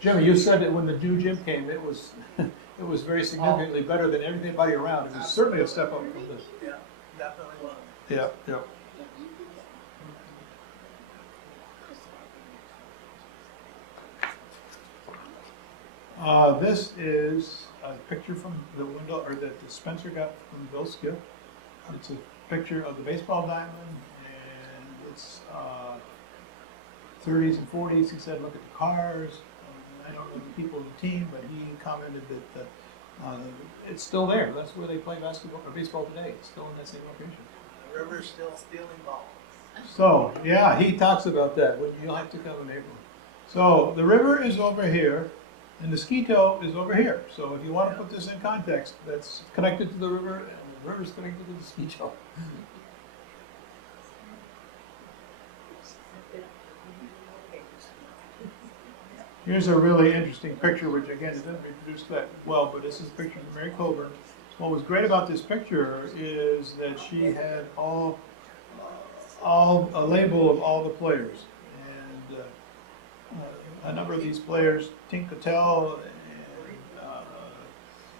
Jimmy, you said that when the new gym came, it was it was very significantly better than everybody around. It was certainly a step up from the. Yeah, definitely was. Yeah, yeah. This is a picture from the window, or that Spencer got from Bill's gift. It's a picture of the baseball diamond, and it's 30s and 40s. He said, look at the cars. I don't know the people in the team, but he commented that it's still there. That's where they play basketball or baseball today. It's still in that same location. The river's still stealing balls. So, yeah, he talks about that. You'll have to come in April. So, the river is over here, and the Skeeto is over here. So, if you want to put this in context, that's connected to the river, and the river is connected to the Skeeto. Here's a really interesting picture, which again, it didn't reproduce that well, but this is a picture of Mary Colburn. What was great about this picture is that she had all a label of all the players, and a number of these players, Tink Cattell and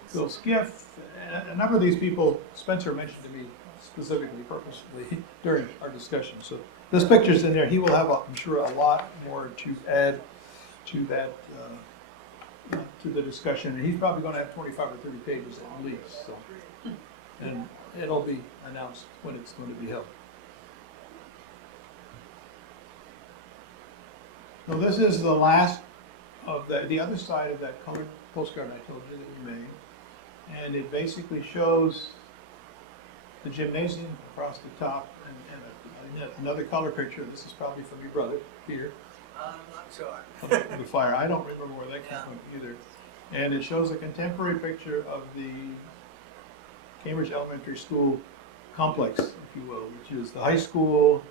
Phil Skiff, and a number of these people, Spencer mentioned to me specifically, purposely during our discussion. So this picture's in there. He will have, I'm sure, a lot more to add to that, to the discussion, and he's probably going to have 25 or 30 pages at least. So, and it'll be announced when it's going to be held. So this is the last of the other side of that colored postcard I told you that we made, and it basically shows the gymnasium across the top, and another color picture. This is probably from your brother, Peter. I'm not sure. The fire. I don't remember where that came from either. And it shows a contemporary picture of the Cambridge Elementary School complex, if you will, which is the high school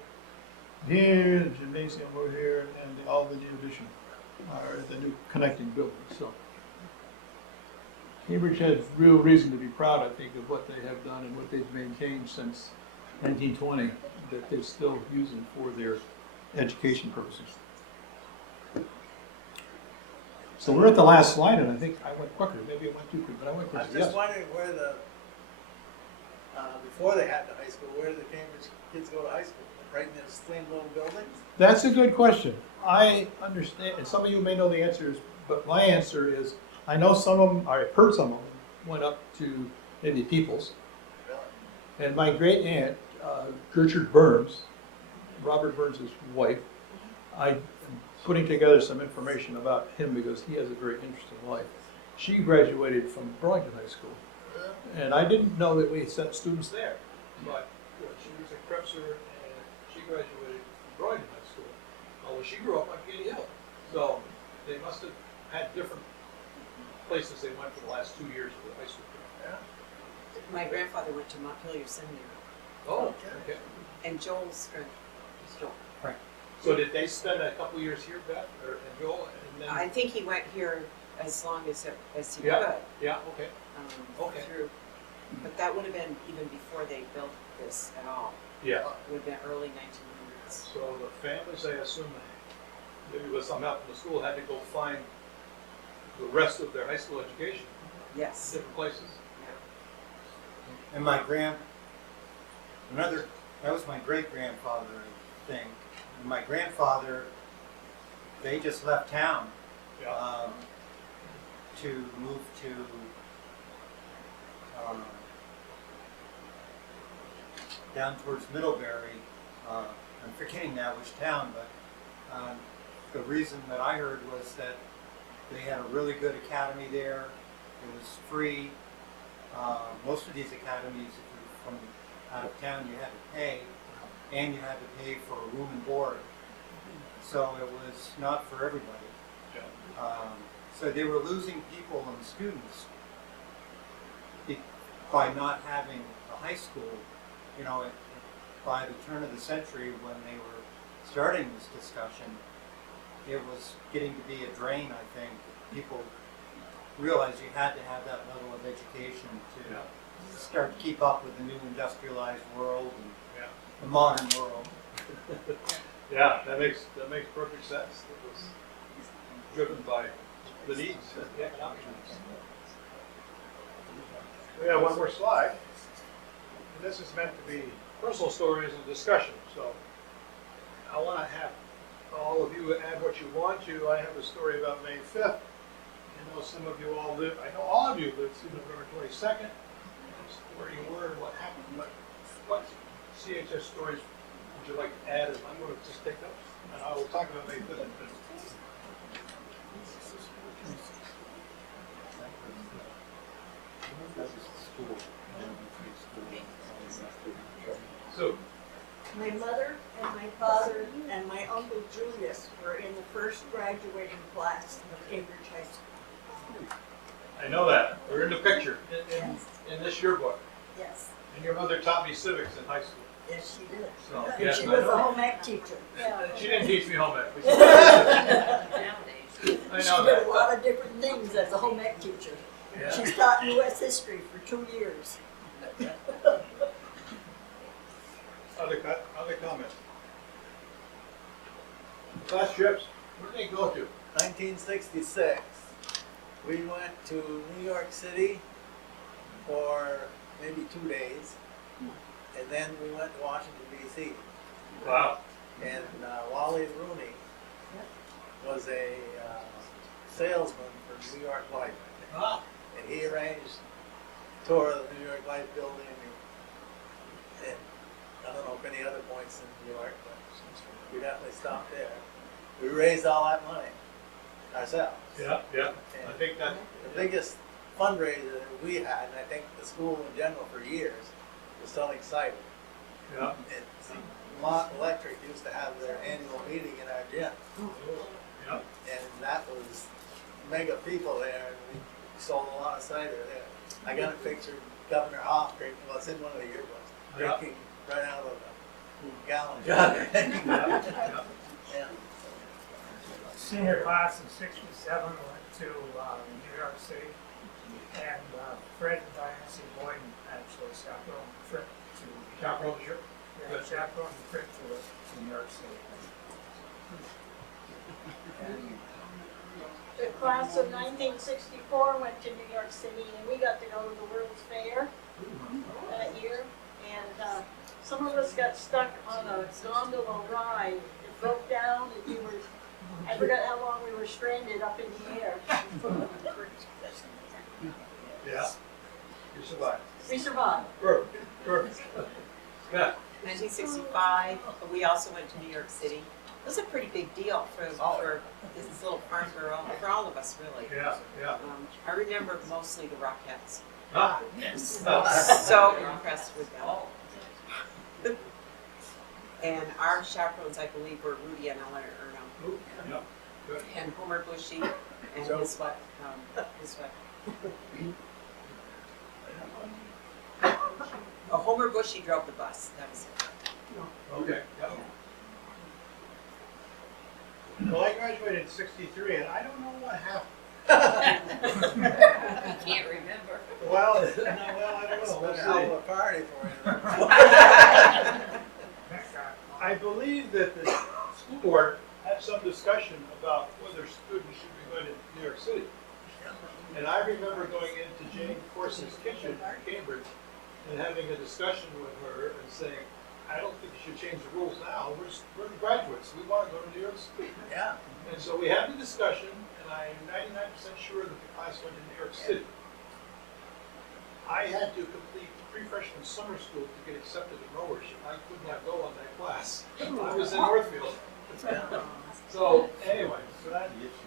here, the gymnasium over here, and all the new addition, or the new connecting buildings. So Cambridge has real reason to be proud, I think, of what they have done and what they've maintained since 1920, that they're still using for their education purposes. So we're at the last slide, and I think I went quicker. Maybe I went too quick, but I went quicker. I'm just wondering where before they had the high school, where did the Cambridge kids go to high school? Right in the same little buildings? That's a good question. I understand, and some of you may know the answers, but my answer is, I know some of them, I've heard some of them went up to maybe Peoples. Really? And my great aunt, Gertrude Burns, Robert Burns' wife, I'm putting together some information about him because he has a very interesting life. She graduated from Burlington High School. And I didn't know that we sent students there, but she was a Krebser and she graduated from Burlington High School. Although she grew up on Katy Hill. So they must have had different places they went for the last 2 years of the high school. My grandfather went to Montpelier Seminary, Oh, okay. and Joel's friend was Joel. So did they spend a couple years here, Beth, or and Joel, and then? I think he went here as long as he Yeah. could. Yeah, okay. Okay. Through, but that would have been even before they built this at all. Yeah. It would have been early 1900s. So the families, I assume, maybe with some help from the school, had to go find the rest of their high school education in Yes. different places. And that was my great-grandfather, I think. And my grandfather, they just left town to move to down towards Middlebury. I'm forgetting now which town, but the reason that I heard was that they had a really good academy there. It was free. Most of these academies, if you're from out of town, you had to pay, and you had to pay for room and board. So it was not for everybody. So they were losing people and students by not having a high school, you know, by the turn of the century when they were starting this discussion, it was getting to be a drain, I think. People realized you had to have that level of education to start to keep up with the new industrialized world and the modern world. Yeah, that makes perfect sense. It was driven by the needs, the economic needs. We have one more slide. And this is meant to be personal stories and discussion. So I want to have all of you add what you want to. I have a story about May 5th. I know some of you all live, I know all of you lived through November 22nd. Where you were and what happened. But what CHS stories would you like to add? And I'm going to just take notes. And I will talk about May 5th. So, My mother and my father and my uncle Julius were in the first graduating class of Cambridge High School. I know that. We're in the picture in this yearbook. Yes, And your mother taught me civics in high school. yes, she did. So, And yes, she I was a know. home ec teacher. She didn't teach me home ec. She I know did that. a lot of different things as a home ec teacher. Yeah. She's taught U.S. history for 2 years. Other comments? Class trips, where did they go to? 1966, we went to New York City for maybe 2 days, and then we went to Washington D.C. Wow. And Wally Rooney was a salesman for New York Life, Ah. and he arranged a tour of the New York Life building, and I don't know if any other points in New York, but we definitely stopped there. We raised all that money ourselves. Yeah. And I think that. the biggest fundraiser that we had, and I think the school in general for years, was selling cider. Yeah. Mont Electric used to have their annual meeting in our gym, Yeah. and that was mega people there, and we sold a lot of cider there. I got a picture of Governor Hoff drinking, well, it's in one of the yearbooks, Yeah. drinking right out of a gallon jug. Yeah. Yeah. Senior class of '67 went to New York City, and Fred and Diane Boyden actually chaperoned the trip to Chaperone the trip? chaperoned the trip to New York City. The class of 1964 went to New York City, and we got to go to the World's Fair that year. And some of us got stuck on a gondola ride. It broke down, and I forgot how long we were stranded up in the air. Yeah. You survived. We survived. Perfect. Yeah. 1965, we also went to New York City. It was a pretty big deal for this little farm girl, for all of us really. Yeah. I remember mostly the Rockettes. Ah. So impressed with them. And our chaperones, I believe, were Rudy and Eleanor Erno. Yeah. Good. And Homer Bushy and So- his wife. Oh, Homer Bushy drove the bus. That was it. Okay. Yeah. Well, I graduated in '63, and I don't know what happened. Can't remember. Well, I don't It's know. been a Let's hell see. of a party for you. I believe that the school board had some discussion about whether students should be going to New York City. And I remember going into Jane Corson's kitchen in Cambridge and having a discussion with her and saying, I don't think you should change the rules now. We're the graduates. We want to go to New York City. Yeah. And so we had the discussion, and I'm 99% sure that the class went to New York City. I had to complete pre-freshman summer school to get accepted in Norwich, and I could not go on that class. I was in Northfield. So anyway, so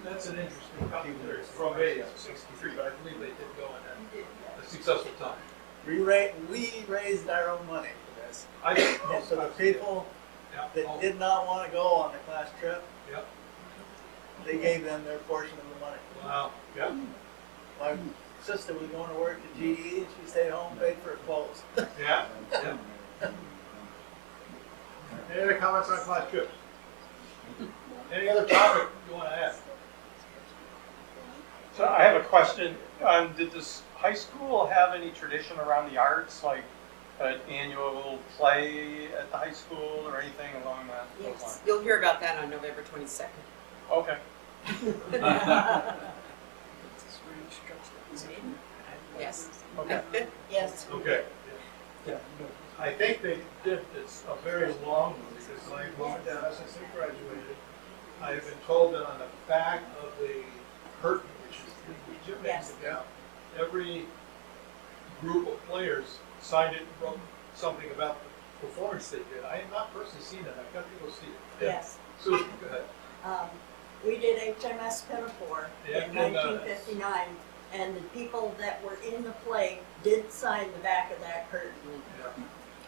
that's an interesting commentary from me, 63, but I believe they did go and had a successful time. We raised our own money for this. I think And most so the of us did. people Yeah. that did not want to go on the class trip, Yep. they gave them their portion of the money. Wow. Yeah. My sister was going to work at GE, and she stayed home, paid for her clothes. Yeah? Any other comments on class trips? Any other topic you want to add? So I have a question. Did this high school have any tradition around the arts, like an annual play at the high school or anything along that? those Yes, lines? you'll hear about that on November 22nd. Okay. Yes. Okay. Yes. Okay. I think they did, it's a very long one, because my mom and dad, since they graduated, I have been told that on the back of the curtain, which is the gymnasium, every group of players signed it and wrote something about the performance they did. I have not personally seen it, I've got to go see it. Yes. Susan, go ahead. We did HMS Pinafore Yeah, in and, 1959, and the people that were in the play did sign the back of that curtain.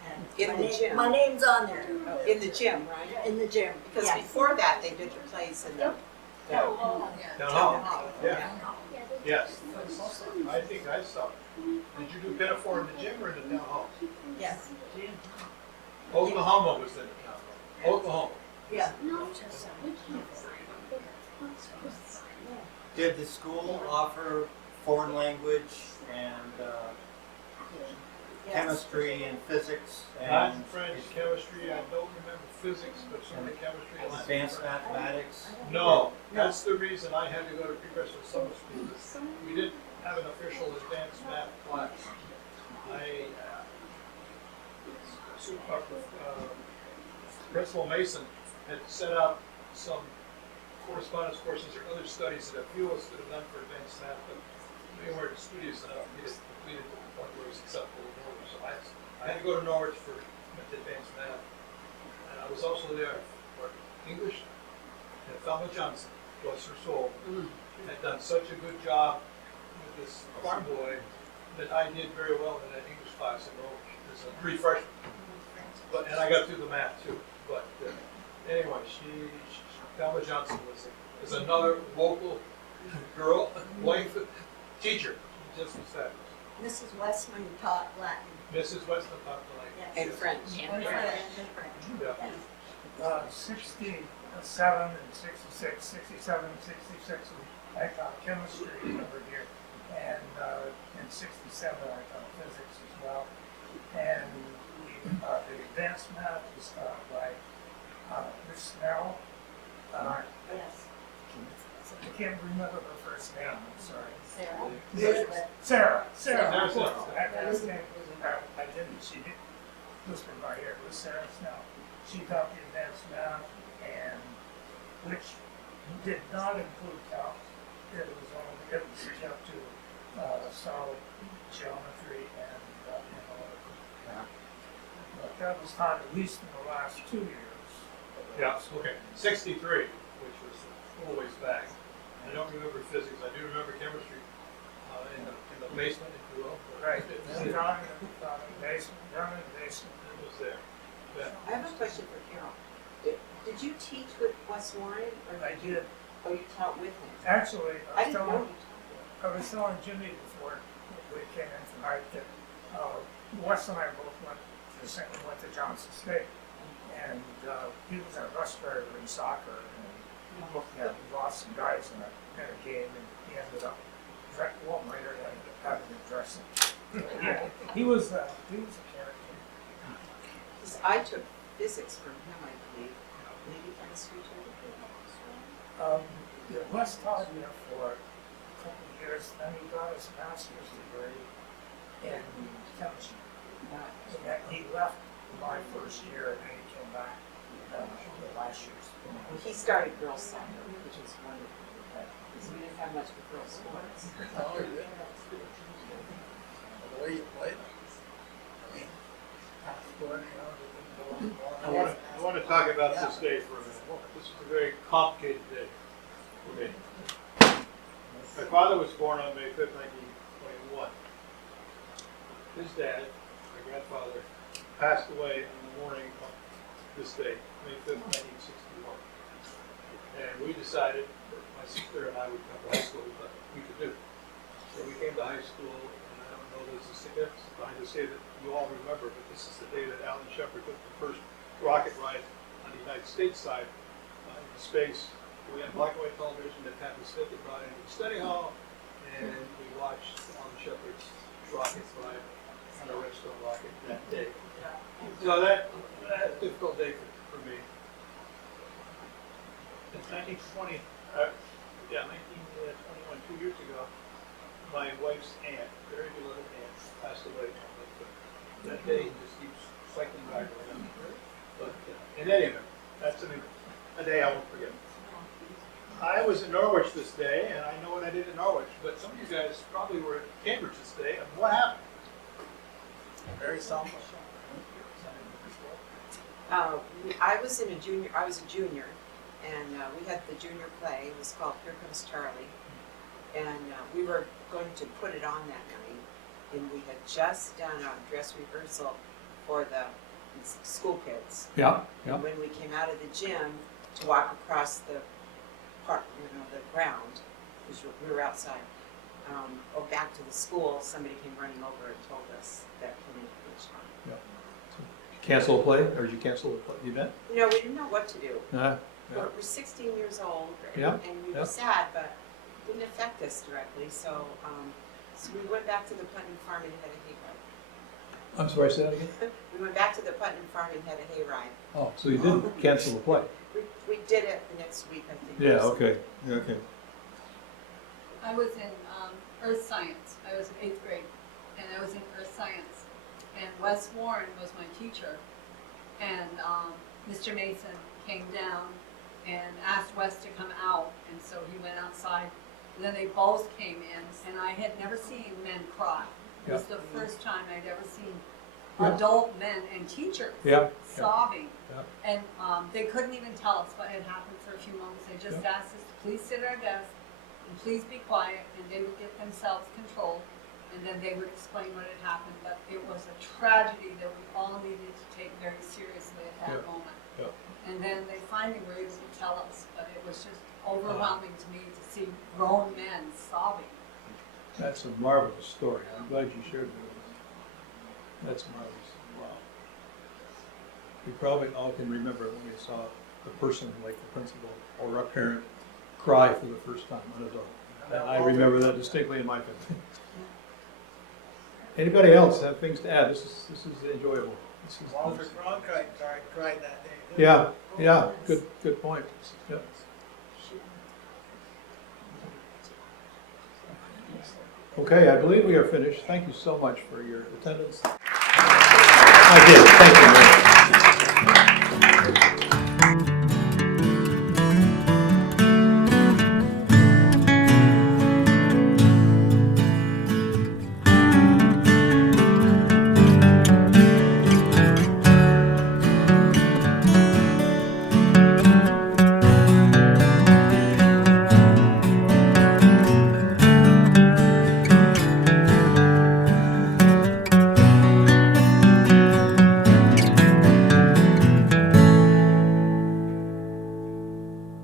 And In my the name- gym. My name's on there, In the gym, right? in the gym, Because yes. before that, they did the plays in the Down hall. hall. Yeah. Yes. I think I saw it. Did you do Pinafore in the gym or in the town hall? Yes, Oklahoma was in the town hall. Oklahoma. yeah. Did the school offer foreign language and Yes. chemistry and physics Not and French, chemistry, I don't remember physics, but certainly chemistry. and advanced Latin. mathematics? No, that's the reason I had to go to pre-graduate summer school. We didn't have an official advanced math class. Principal Mason had set out some correspondence courses or other studies that a few of us could have done for advanced math, but they weren't studious enough to get it completed to the point where it was acceptable in Norwich. So I had to go to Norwich for advanced math. And I was also there for English. And Thelma Johnson, bless her soul, had done such a good job with this farm boy that I did very well in that English class in Norwich as a pre-freshman. And I got through the math too. But anyway, Thelma Johnson was another local girl, wife, teacher. She just was fabulous. Mrs. Westman taught Latin. Mrs. Weston taught the language. Yes. And French. And French. Yeah. 67 and 66, 67 and 66, I taught chemistry over here, and in 67 I taught physics as well, and the advanced math was taught by Miss Snell. Yes. I can't remember her first name, I'm sorry. Sarah. Elizabeth. Sarah, Sarah. of course. That last name, I didn't, she did, whispered in my ear, it was Sarah Snell. She taught the advanced math, and, which did not include calc. It was up to, solid geometry and analytical. But that was taught at least in the last 2 years. Yeah, okay. 63, which was a ways back. I don't remember physics. I do remember chemistry in the basement, if you will. Right. It Down in the basement, it was there. Yeah. I have a question for Carol. Did you teach with Wes Warren, or I did. you taught with him? Actually, I didn't know you I was telling Jimmy before we came in tonight that Wes and I both went to Johnson State, and he was a rush driver in soccer, and we lost some guys in a game, and he ended up later ended up having to dress him. Yeah, he was a character. Because I took physics from him, I believe. Maybe chemistry too. Wes taught me for a couple of years, then he got his master's degree in chemistry. And he left my first year, and then he came back the last year's. He started girls soccer, which is wonderful. Because we didn't have much for girls sports. Oh, yeah. The way you played. I want to talk about this day for a minute. This is a very complicated day for me. My father was born on May 5th, 1921. His dad, my grandfather, passed away on the morning of this day, May 5th, 1961. And we decided that my sister and I would come to high school, but we could do. So we came to high school, and I don't know there's a significance behind this day that you all remember, but this is the day that Alan Shepard took the first rocket ride on the United States side into space. We had black and white television that Pat Smith had brought into the study hall, and we watched Alan Shepard's rocket ride on a Redstone rocket that day. So that a difficult day for me. In 1920, 1921, 2 years ago, my wife's aunt, very beloved aunt, passed away. That day just keeps cycling back around. But in any event, that's a day I won't forget. I was in Norwich this day, and I know what I did in Norwich, but some of you guys probably were at Cambridge this day, and what happened? Very somber. I was a junior, and we had the junior play. It was called Here Comes Charlie, and we were going to put it on that night, and we had just done a dress rehearsal for the school kids. Yeah, And when we came out of the gym to walk across the park, the ground, because we were outside, or back to the school, somebody came running over and told us that we didn't finish on. Cancel a play, or did you cancel the event? No, we didn't know what to do. Yeah. We're 16 years old, Yeah, and we yeah. were sad, but it didn't affect us directly. So, so we went back to the Putnam Farm and had a hayride. I'm sorry, say that again? We went back to the Putnam Farm and had a hayride. Oh, so you didn't cancel the play? We did it the next week, I think. Yeah, okay, okay. I was in earth science. I was in 8th grade, and I was in earth science. And Wes Warren was my teacher, and Mr. Mason came down and asked Wes to come out, and so he went outside. And then they both came in, and I had never seen men cry. It was the first time I'd ever seen adult men and teachers sobbing. And they couldn't even tell us what had happened for a few moments. They just asked us to please sit at our desk and please be quiet, and they would get themselves controlled, and then they would explain what had happened. But it was a tragedy that we all needed to take very seriously at that moment. And then they finally were able to tell us, but it was just overwhelming to me to see grown men sobbing. That's a marvelous story. I'm glad you shared that with us. That's marvelous. Wow. We probably all can remember when we saw a person like the principal or a parent cry for the first time, an adult. And I remember that distinctly in my family. Anybody else have things to add? This is enjoyable. This is Walter Cronkite cried that day. yeah, good point. Yep. Okay, I believe we are finished. Thank you so much for your attendance. I did. Thank you.